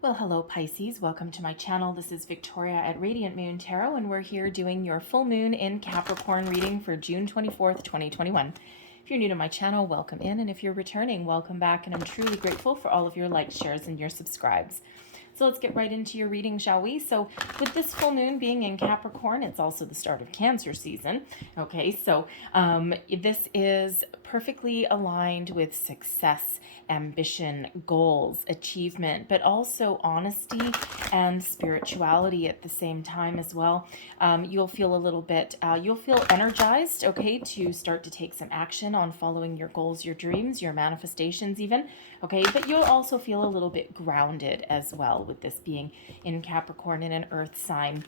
Well, hello Pisces, welcome to my channel. This is Victoria at Radiant Moon Tarot, and we're here doing your full moon in Capricorn reading for June 24th, 2021. If you're new to my channel, welcome in, and if you're returning, welcome back, and I'm truly grateful for all of your likes, shares, and your subscribes. So let's get right into your reading, shall we? So with this full moon being in Capricorn, it's also the start of Cancer season. Okay, so this is perfectly aligned with success, ambition, goals, achievement, but also honesty and spirituality at the same time as well. You'll feel a little bit, you'll feel energized, okay, to start to take some action on following your goals, your dreams, your manifestations even, okay, but you'll also feel a little bit grounded as well with this being in Capricorn in an earth sign.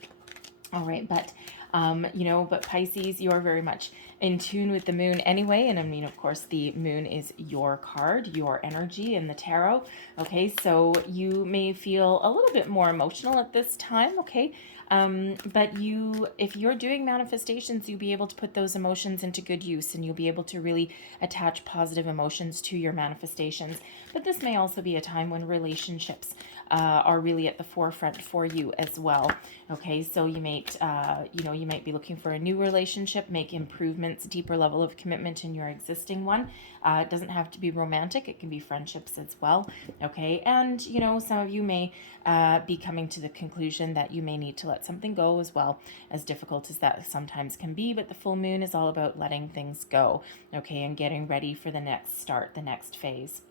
All right, but but Pisces, you're very much in tune with the moon anyway. And I mean, of course, the moon is your card, your energy in the tarot. Okay, so you may feel a little bit more emotional at this time. Okay, but if you're doing manifestations, you'll be able to put those emotions into good use, and you'll be able to really attach positive emotions to your manifestations. But this may also be a time when relationships are really at the forefront for you as well. Okay, so you might be looking for a new relationship, make improvements, deeper level of commitment in your existing one. It doesn't have to be romantic; it can be friendships as well. Okay, and some of you may be coming to the conclusion that you may need to let something go as well, as difficult as that sometimes can be. But the full moon is all about letting things go, okay, and getting ready for the next start, the next phase.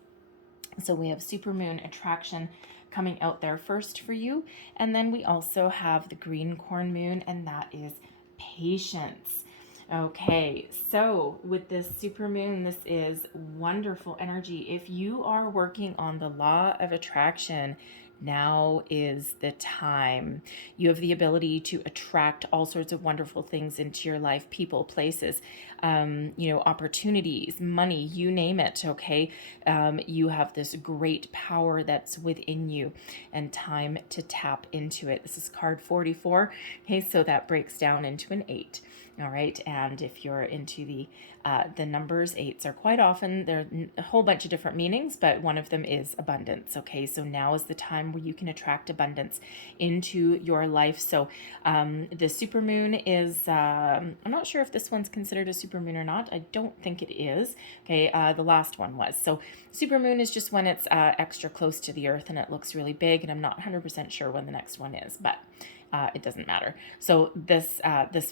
So we have supermoon attraction coming out there first for you. And then we also have the green corn moon, and that is patience. Okay, so with this supermoon, this is wonderful energy. If you are working on the law of attraction, now is the time. You have the ability to attract all sorts of wonderful things into your life, people, places, opportunities, money, you name it, okay? You have this great power that's within you, and time to tap into it. This is card 44, okay? So that breaks down into an 8. All right, and if you're into the numbers, 8s are quite often, there are a whole bunch of different meanings, but one of them is abundance. Okay, so now is the time where you can attract abundance into your life. So the supermoon is, I'm not sure if this one's considered a supermoon or not. I don't think it is. Okay, the last one was. So supermoon is just when it's extra close to the earth and it looks really big, and I'm not 100% sure when the next one is, but it doesn't matter. So this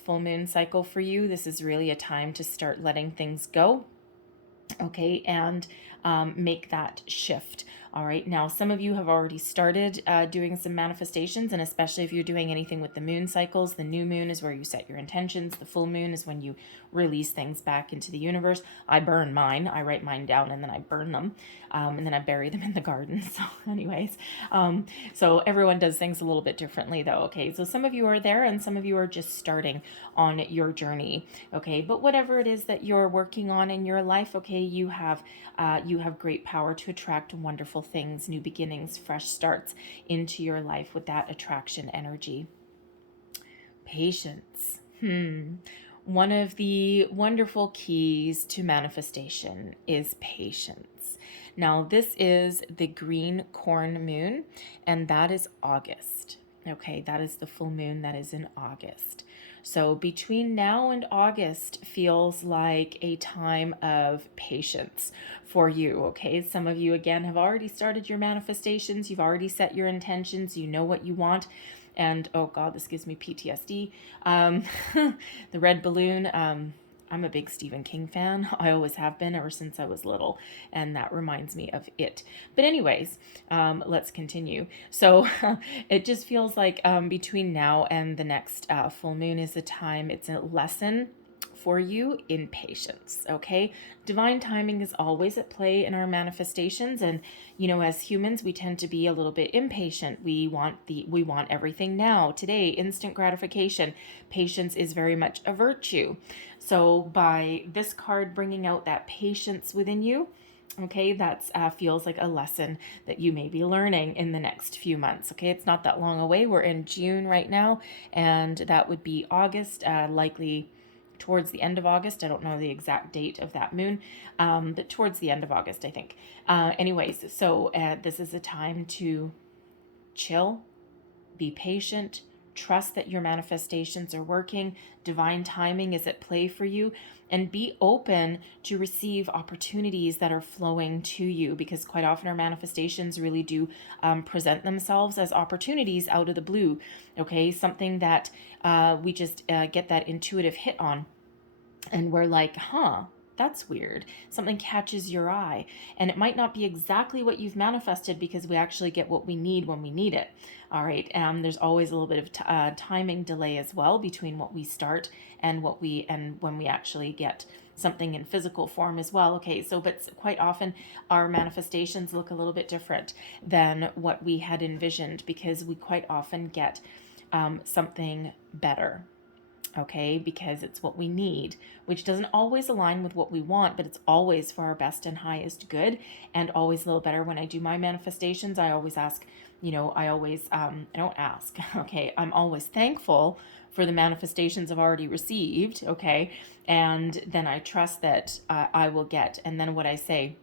full moon cycle for you, this is really a time to start letting things go, okay, and make that shift. All right, now some of you have already started doing some manifestations, and especially if you're doing anything with the moon cycles, the new moon is where you set your intentions. The full moon is when you release things back into the universe. I burn mine. I write mine down and then I burn them, and then I bury them in the garden. So anyways, so everyone does things a little bit differently though. Okay, so some of you are there and some of you are just starting on your journey. Okay, but whatever it is that you're working on in your life, okay, you have great power to attract wonderful things, new beginnings, fresh starts into your life with that attraction energy. Patience. One of the wonderful keys to manifestation is patience. Now, this is the green corn moon, and that is August. Okay, that is the full moon that is in August. So between now and August feels like a time of patience for you, okay? Some of you, again, have already started your manifestations. You've already set your intentions. You know what you want. And, oh God, this gives me PTSD. The red balloon, I'm a big Stephen King fan. I always have been ever since I was little, and that reminds me of it. But anyways, let's continue. So it just feels like between now and the next full moon is a time, it's a lesson for you in patience, okay? Divine timing is always at play in our manifestations, and as humans we tend to be a little bit impatient. We want everything now, today, instant gratification. Patience is very much a virtue. So by this card bringing out that patience within you, okay, that feels like a lesson that you may be learning in the next few months. Okay, it's not that long away. We're in June right now, and that would be August, likely towards the end of August. I don't know the exact date of that moon, but towards the end of August, I think. Anyways, so this is a time to chill, be patient, trust that your manifestations are working, divine timing is at play for you, and be open to receive opportunities that are flowing to you, because quite often our manifestations really do present themselves as opportunities out of the blue, okay? Something that we just get that intuitive hit on, and we're like, huh, that's weird. Something catches your eye, and it might not be exactly what you've manifested, because we actually get what we need when we need it. All right. There's always a little bit of timing delay as well between what we start and when we actually get something in physical form as well. Okay. So, but quite often our manifestations look a little bit different than what we had envisioned, because we quite often get something better. Okay, because it's what we need, which doesn't always align with what we want, but it's always for our best and highest good, and always a little better. When I do my manifestations, I always ask, I don't ask, okay, I'm always thankful for the manifestations I've already received, okay, and then I trust that I will get, and then what I say,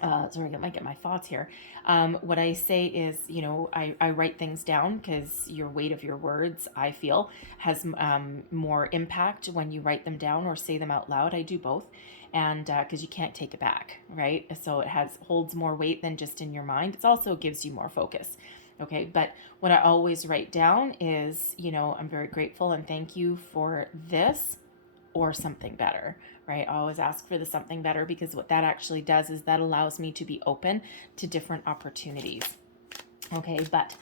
sorry, I might get my thoughts here. What I say is, I write things down, because your weight of your words, I feel, has more impact when you write them down or say them out loud. I do both. And because you can't take it back, right? So it holds more weight than just in your mind. It also gives you more focus. Okay. But what I always write down is, I'm very grateful and thank you for this or something better, right? I always ask for the something better, because what that actually does is that allows me to be open to different opportunities. Okay, but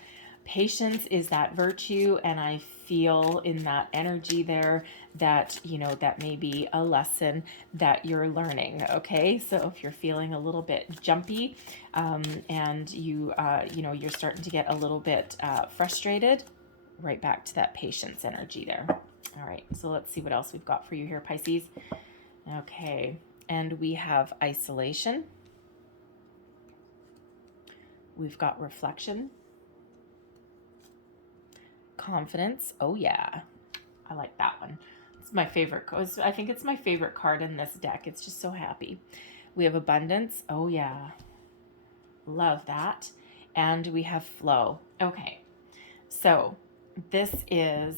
patience is that virtue, and I feel in that energy there that, that may be a lesson that you're learning. Okay, so if you're feeling a little bit jumpy and you're starting to get a little bit frustrated, right back to that patience energy there. All right, so let's see what else we've got for you here, Pisces. Okay, and we have isolation. We've got reflection. Confidence. Oh yeah, I like that one. It's my favorite. I think it's my favorite card in this deck. It's just so happy. We have abundance. Oh yeah, love that. And we have flow. Okay, so this is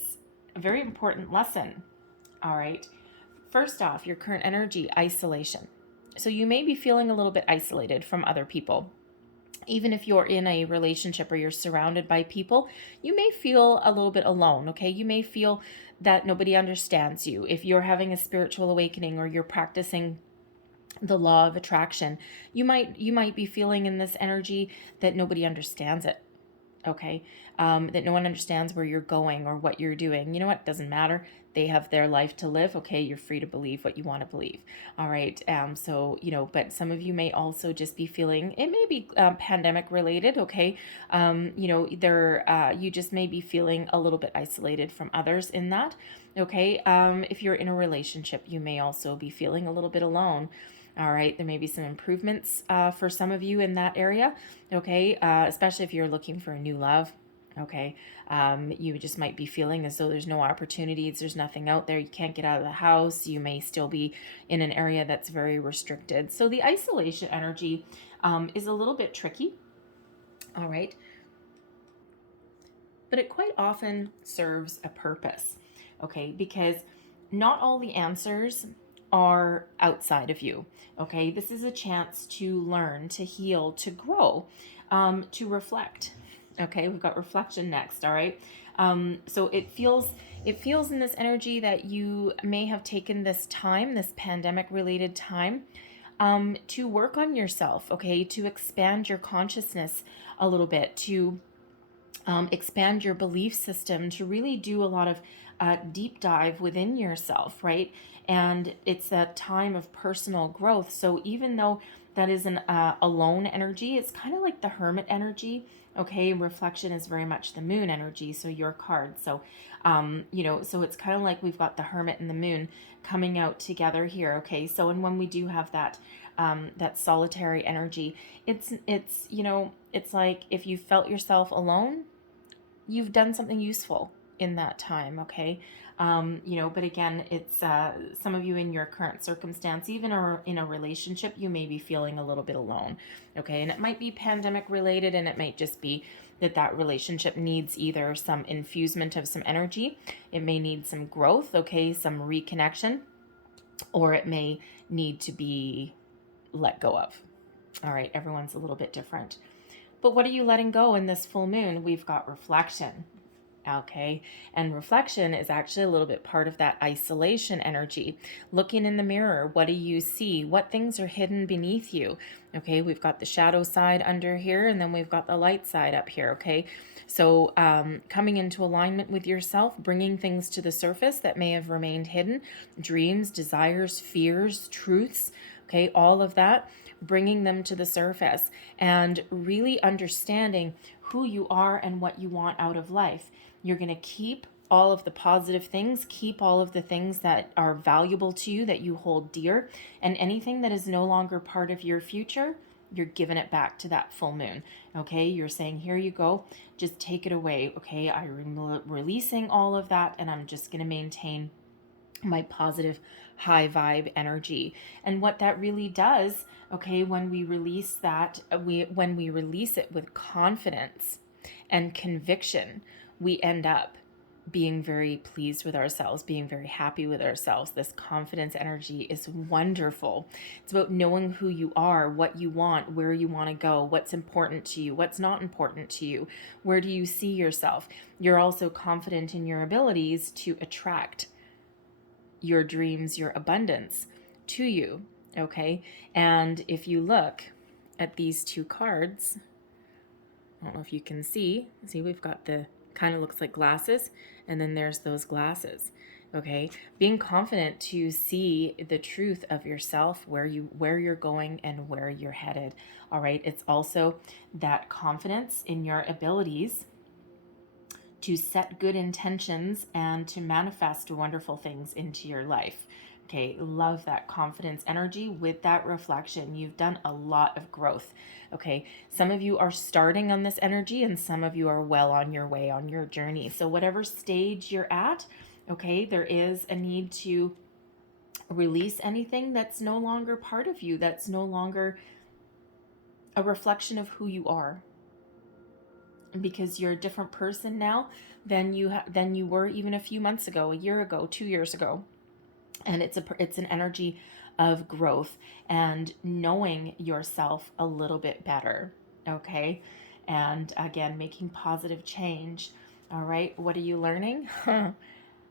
a very important lesson. All right. First off, your current energy, isolation. So you may be feeling a little bit isolated from other people. Even if you're in a relationship or you're surrounded by people, you may feel a little bit alone, okay? You may feel that nobody understands you. If you're having a spiritual awakening or you're practicing the law of attraction, you might be feeling in this energy that nobody understands it. Okay, that no one understands where you're going or what you're doing. You know what? It doesn't matter. They have their life to live. Okay, you're free to believe what you want to believe. All right. So but some of you may also just be feeling, it may be pandemic related. Okay, you just may be feeling a little bit isolated from others in that. Okay, if you're in a relationship, you may also be feeling a little bit alone. All right, there may be some improvements for some of you in that area, okay, especially if you're looking for a new love, okay. You just might be feeling as though there's no opportunities, there's nothing out there, you can't get out of the house, you may still be in an area that's very restricted. So the isolation energy is a little bit tricky, all right, but it quite often serves a purpose, okay, because not all the answers are outside of you. Okay, this is a chance to learn, to heal, to grow, to reflect. Okay, we've got reflection next. All right, so it feels in this energy that you may have taken this time, this pandemic related time, to work on yourself. Okay, to expand your consciousness a little bit, to expand your belief system, to really do a lot of deep dive within yourself, right? And it's that time of personal growth. So even though that is an alone energy, it's kind of like the hermit energy. Okay, reflection is very much the moon energy, so your card. So, so it's kind of like we've got the hermit and the moon coming out together here. Okay, so and when we do have that that solitary energy, it's like if you felt yourself alone, you've done something useful in that time, okay? But again, it's some of you in your current circumstance, even in a relationship, you may be feeling a little bit alone, okay? And it might be pandemic related, and it might just be, that relationship needs either some infusement of some energy, it may need some growth, okay, some reconnection, or it may need to be let go of. All right, everyone's a little bit different. But what are you letting go in this full moon? We've got reflection. Okay, and reflection is actually a little bit part of that isolation energy. Looking in the mirror, what do you see? What things are hidden beneath you? Okay, we've got the shadow side under here, and then we've got the light side up here. Okay, so coming into alignment with yourself, bringing things to the surface that may have remained hidden, dreams, desires, fears, truths, okay, all of that, bringing them to the surface and really understanding who you are and what you want out of life. You're going to keep all of the positive things, keep all of the things that are valuable to you, that you hold dear, and anything that is no longer part of your future, you're giving it back to that full moon. Okay, you're saying, here you go, just take it away. Okay, I'm releasing all of that, and I'm just going to maintain my positive high vibe energy. And what that really does, okay, when we release that, when we release it with confidence and conviction, we end up being very pleased with ourselves, being very happy with ourselves. This confidence energy is wonderful. It's about knowing who you are, what you want, where you want to go, what's important to you, what's not important to you, where do you see yourself. You're also confident in your abilities to attract your dreams, your abundance to you, okay? And if you look at these two cards, I don't know if you can see we've got the kind of looks like glasses, and then there's those glasses, okay? Being confident to see the truth of yourself, where you're going and where you're headed, all right? It's also that confidence in your abilities to set good intentions and to manifest wonderful things into your life. Okay, love that confidence energy with that reflection. You've done a lot of growth. Okay, some of you are starting on this energy and some of you are well on your way on your journey. So whatever stage you're at, okay, there is a need to release anything that's no longer part of you, that's no longer a reflection of who you are. Because you're a different person now than you were even a few months ago, a year ago, 2 years ago. And it's an energy of growth and knowing yourself a little bit better, okay? And again, making positive change. All right, what are you learning?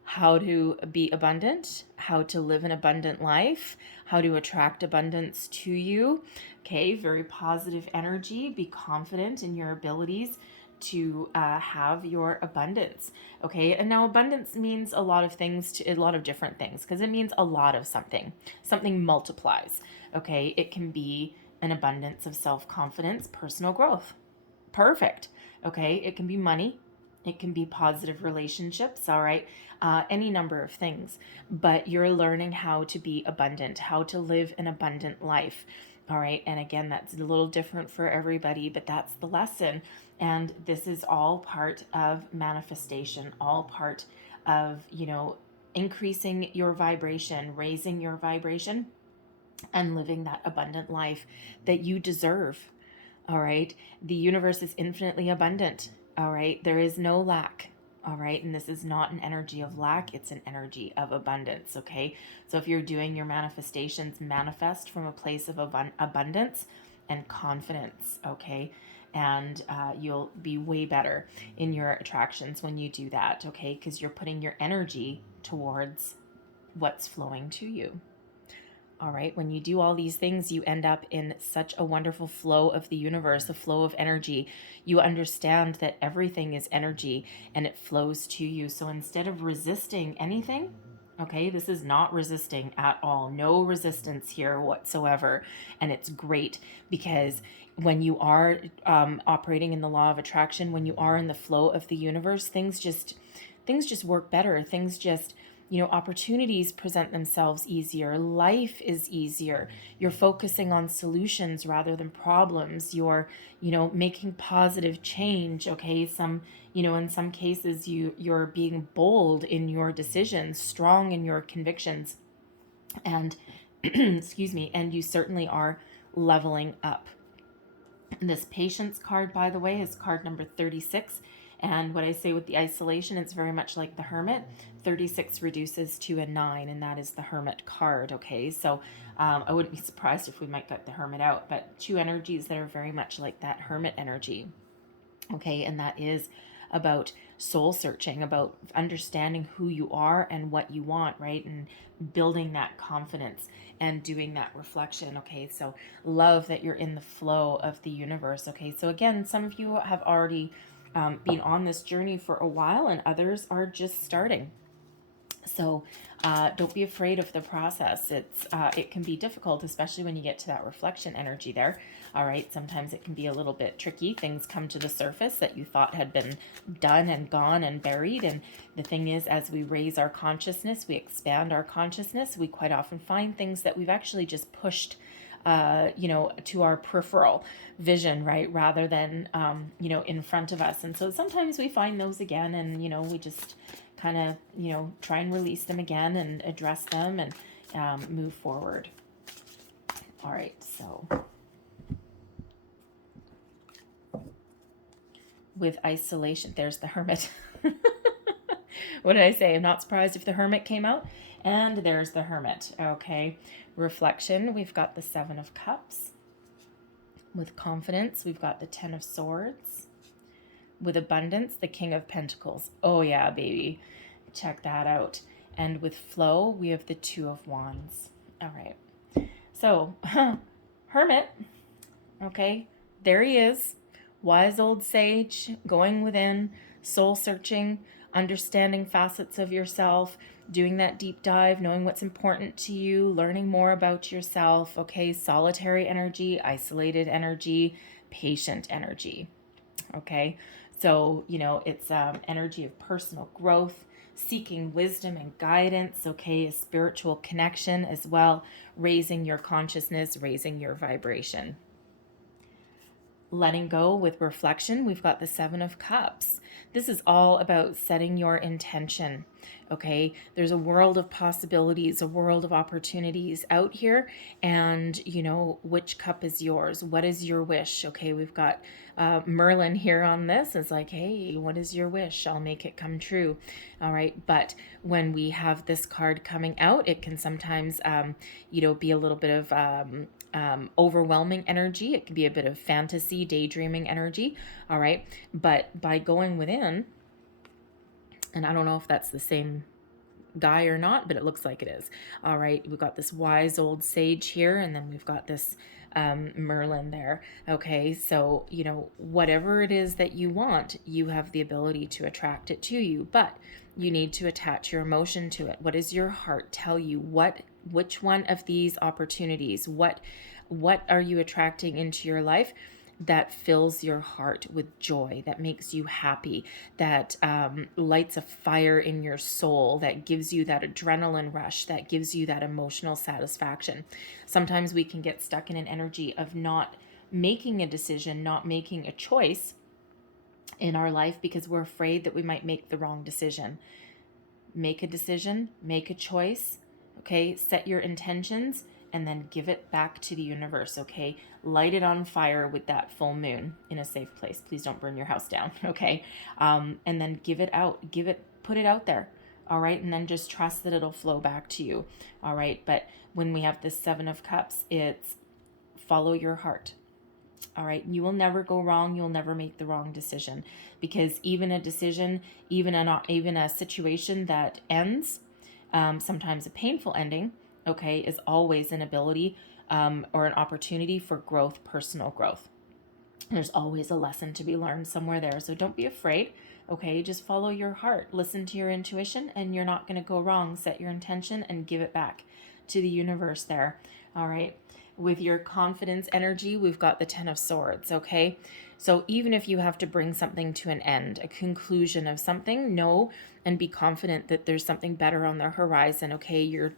How to be abundant, how to live an abundant life, how to attract abundance to you. Okay, very positive energy. Be confident in your abilities to have your abundance. Okay, and now abundance means a lot of things, to a lot of different things, because it means a lot of something. Something multiplies. Okay, it can be an abundance of self-confidence, personal growth. Perfect. Okay, it can be money. It can be positive relationships, all right? Any number of things. But you're learning how to be abundant, how to live an abundant life, all right? And again, that's a little different for everybody, but that's the lesson. And this is all part of manifestation, all part of, increasing your vibration, raising your vibration, and living that abundant life that you deserve, all right? The universe is infinitely abundant. All right, there is no lack. All right, and this is not an energy of lack, it's an energy of abundance. Okay, so if you're doing your manifestations, manifest from a place of abundance and confidence. Okay, and you'll be way better in your attractions when you do that. Okay, because you're putting your energy towards what's flowing to you. All right, when you do all these things, you end up in such a wonderful flow of the universe, a flow of energy. You understand that everything is energy and it flows to you. So instead of resisting anything, okay, this is not resisting at all. No resistance here whatsoever. And it's great because when you are operating in the law of attraction, when you are in the flow of the universe, things just work better. Things just, opportunities present themselves easier. Life is easier. You're focusing on solutions rather than problems. You're, making positive change. Okay. In some cases you're being bold in your decisions, strong in your convictions, and excuse me, and you certainly are leveling up. This patience card, by the way, is card number 36. And what I say with the isolation, it's very much like the Hermit. 36 reduces to a 9, and that is the Hermit card, okay? So I wouldn't be surprised if we might get the Hermit out, but two energies that are very much like that Hermit energy, okay? And that is about soul searching, about understanding who you are and what you want, right? And building that confidence and doing that reflection, okay? So love that you're in the flow of the universe, okay? So again, some of you have already been on this journey for a while, and others are just starting. So don't be afraid of the process. It can be difficult, especially when you get to that reflection energy there. All right, sometimes it can be a little bit tricky. Things come to the surface that you thought had been done and gone and buried. And the thing is, as we raise our consciousness, we expand our consciousness, we quite often find things that we've actually just pushed to our peripheral vision, right? Rather than, in front of us. And so sometimes we find those again, and, we just kind of, try and release them again and address them and move forward. All right, so with isolation, there's the Hermit. What did I say? I'm not surprised if the Hermit came out. And there's the Hermit, okay? Reflection, we've got the Seven of Cups. With confidence, we've got the Ten of Swords. With abundance, the King of Pentacles. Oh yeah, baby. Check that out. And with flow, we have the Two of Wands. All right. So, Hermit, okay, there he is. Wise old sage, going within, soul searching, understanding facets of yourself, doing that deep dive, knowing what's important to you, learning more about yourself, okay? Solitary energy, isolated energy, patient energy, okay? So, it's energy of personal growth, seeking wisdom and guidance, okay? A spiritual connection as well, raising your consciousness, raising your vibration. Letting go with reflection, we've got the Seven of Cups. This is all about setting your intention, okay? There's a world of possibilities, a world of opportunities out here, and, which cup is yours? What is your wish? Okay, we've got Merlin here on this. It's like, hey, what is your wish? I'll make it come true. All right, but when we have this card coming out, it can sometimes, be a little bit of overwhelming energy. It can be a bit of fantasy, daydreaming energy. All right. But by going within, and I don't know if that's the same guy or not, but it looks like it is. All right. We've got this wise old sage here, and then we've got this Merlin there. Okay. So, whatever it is that you want, you have the ability to attract it to you, but you need to attach your emotion to it. What does your heart tell you? Which one of these opportunities, what are you attracting into your life that fills your heart with joy, that makes you happy, that lights a fire in your soul, that gives you that adrenaline rush, that gives you that emotional satisfaction? Sometimes we can get stuck in an energy of not making a decision, not making a choice in our life because we're afraid that we might make the wrong decision. Make a decision, make a choice, okay? Set your intentions and then give it back to the universe, okay? Light it on fire with that full moon in a safe place. Please don't burn your house down, okay? And then give it out, put it out there, all right? And then just trust that it'll flow back to you, all right? But when we have this Seven of Cups, it's follow your heart. All right. You will never go wrong. You'll never make the wrong decision, because even a decision, even a situation that ends, sometimes a painful ending, okay, is always an ability or an opportunity for growth, personal growth. There's always a lesson to be learned somewhere there. So don't be afraid. Okay. Just follow your heart, listen to your intuition, and you're not going to go wrong. Set your intention and give it back to the universe there. All right. With your confidence energy, we've got the Ten of Swords, okay? So even if you have to bring something to an end, a conclusion of something, know and be confident that there's something better on the horizon, okay? You're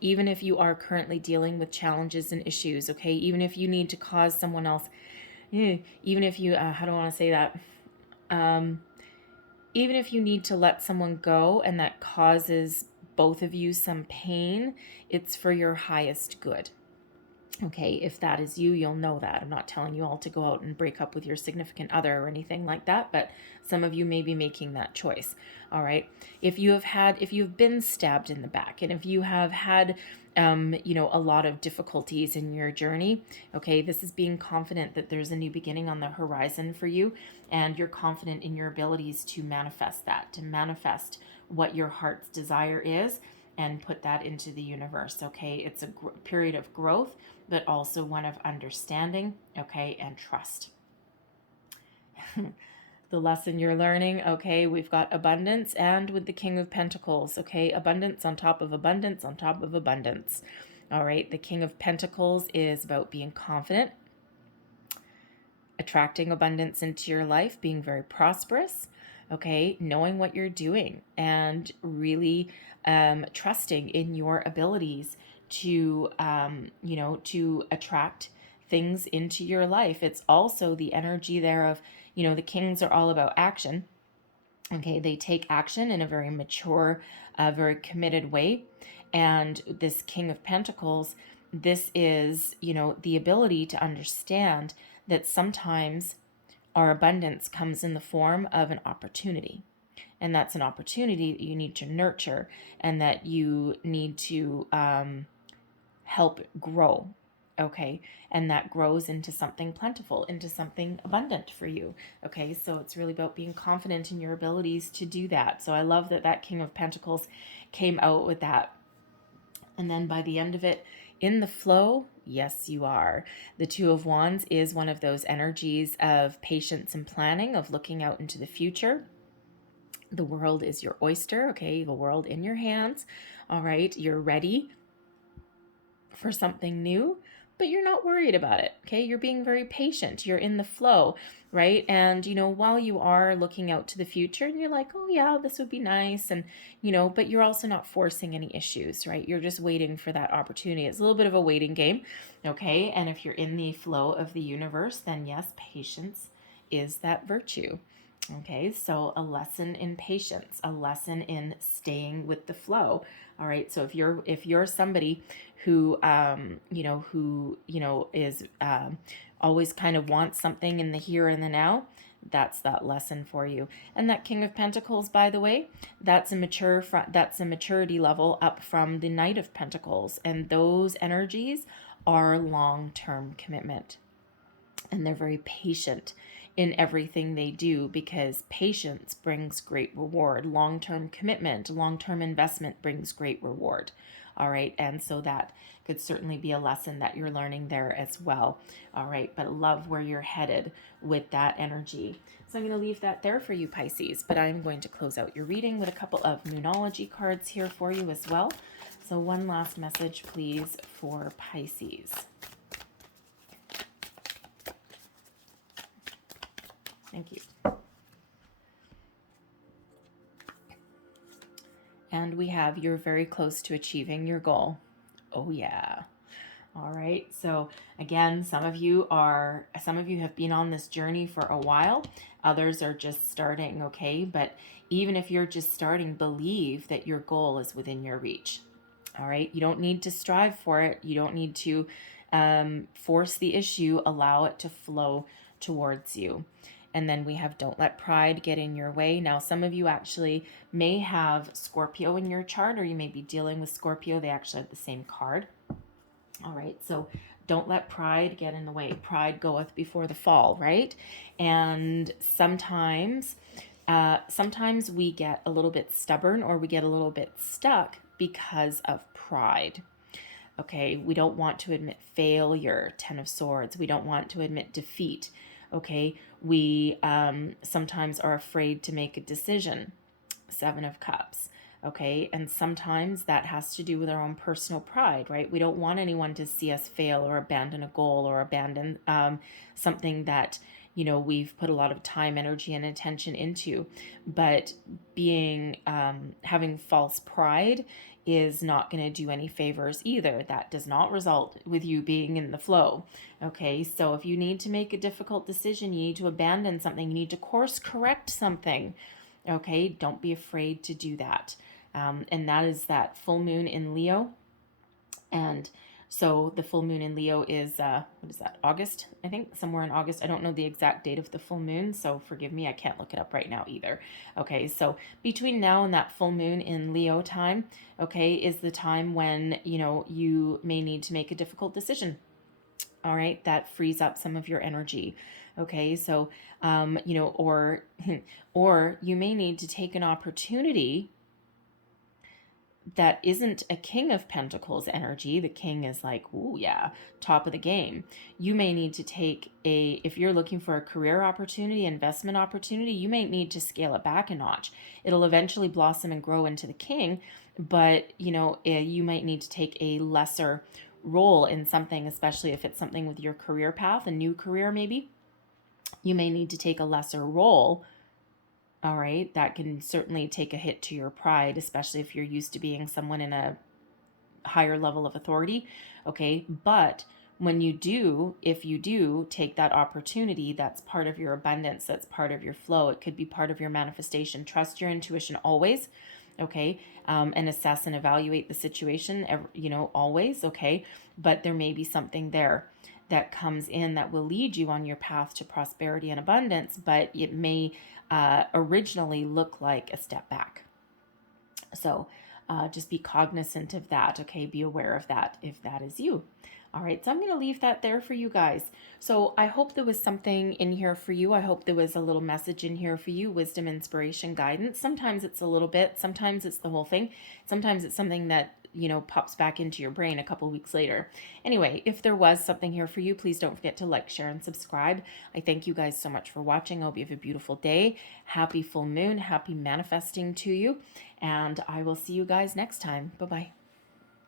even if you are currently dealing with challenges and issues, okay? Even if you need to cause someone else, even if you, how do I want to say that? Even if you need to let someone go and that causes both of you some pain, it's for your highest good. Okay, if that is you, you'll know that. I'm not telling you all to go out and break up with your significant other or anything like that, but some of you may be making that choice. All right. If you've been stabbed in the back, and if you have had, a lot of difficulties in your journey, okay, this is being confident that there's a new beginning on the horizon for you, and you're confident in your abilities to manifest that, to manifest what your heart's desire is and put that into the universe. Okay, it's a period of growth, but also one of understanding, okay, and trust. The lesson you're learning, okay, we've got abundance, and with the King of Pentacles, okay, abundance on top of abundance on top of abundance. All right, the King of Pentacles is about being confident, attracting abundance into your life, being very prosperous, okay, knowing what you're doing, and really trusting in your abilities to, to attract things into your life. It's also the energy there of, the kings are all about action. Okay, they take action in a very mature, very committed way. And this King of Pentacles, this is, the ability to understand that sometimes our abundance comes in the form of an opportunity. And that's an opportunity that you need to nurture and that you need to help grow. Okay. And that grows into something plentiful, into something abundant for you. Okay. So it's really about being confident in your abilities to do that. So I love that that King of Pentacles came out with that. And then by the end of it, in the flow, yes, you are. The Two of Wands is one of those energies of patience and planning, of looking out into the future. The world is your oyster, okay? The world in your hands, all right? You're ready for something new, but you're not worried about it, okay? You're being very patient. You're in the flow, right? And, while you are looking out to the future and you're like, oh yeah, this would be nice. And, but you're also not forcing any issues, right? You're just waiting for that opportunity. It's a little bit of a waiting game, okay? And if you're in the flow of the universe, then yes, patience is that virtue. Okay, so a lesson in patience, a lesson in staying with the flow. All right, so if you're somebody who is always kind of wants something in the here and the now, that's that lesson for you. And that King of Pentacles, by the way, that's a maturity level up from the Knight of Pentacles, and those energies are long-term commitment, and they're very patient in everything they do, because patience brings great reward. Long-term commitment, long-term investment brings great reward. All right. And so that could certainly be a lesson that you're learning there as well. All right. But love where you're headed with that energy. So I'm going to leave that there for you, Pisces, but I'm going to close out your reading with a couple of Moonology cards here for you as well. So one last message, please, for Pisces. Thank you. And we have, you're very close to achieving your goal. Oh yeah. All right. So again, some of you have been on this journey for a while. Others are just starting. Okay. But even if you're just starting, believe that your goal is within your reach. All right. You don't need to strive for it. You don't need to force the issue. Allow it to flow towards you. And then we have don't let pride get in your way. Now, some of you actually may have Scorpio in your chart, or you may be dealing with Scorpio. They actually have the same card. All right, so don't let pride get in the way. Pride goeth before the fall, right? And sometimes we get a little bit stubborn, or we get a little bit stuck because of pride. Okay, we don't want to admit failure, Ten of Swords. We don't want to admit defeat. Okay, we sometimes are afraid to make a decision, Seven of Cups. Okay, and sometimes that has to do with our own personal pride, right? We don't want anyone to see us fail or abandon a goal or abandon something that, we've put a lot of time, energy, and attention into. But having false pride is not going to do any favors either. That does not result with you being in the flow. Okay, so if you need to make a difficult decision, you need to abandon something, you need to course correct something. Okay, don't be afraid to do that. And that is that full moon in Leo. And So the full moon in Leo is, what is that, August? I think somewhere in August. I don't know the exact date of the full moon, so forgive me, I can't look it up right now either. Okay, so between now and that full moon in Leo time, okay, is the time when, you may need to make a difficult decision. All right, that frees up some of your energy. Okay, so, or, or you may need to take an opportunity that isn't a King of Pentacles energy. The king is like, ooh, yeah, top of the game. You may need to take if you're looking for a career opportunity, investment opportunity, you may need to scale it back a notch. It'll eventually blossom and grow into the king, but, you might need to take a lesser role in something, especially if it's something with your career path, a new career maybe. You may need to take a lesser role. All right, that can certainly take a hit to your pride, especially if you're used to being someone in a higher level of authority. Okay, but if you do take that opportunity, that's part of your abundance, that's part of your flow. It could be part of your manifestation. Trust your intuition always. Okay, and assess and evaluate the situation, always. Okay, but there may be something there that comes in that will lead you on your path to prosperity and abundance, but it may originally look like a step back. So just be cognizant of that, okay? Be aware of that if that is you. All right, so I'm going to leave that there for you guys. So I hope there was something in here for you. I hope there was a little message in here for you, wisdom, inspiration, guidance. Sometimes it's a little bit, sometimes it's the whole thing. Sometimes it's something that, pops back into your brain a couple weeks later. Anyway, if there was something here for you, please don't forget to like, share, and subscribe. I thank you guys so much for watching. I hope you have a beautiful day. Happy full moon. Happy manifesting to you. And I will see you guys next time. Bye-bye.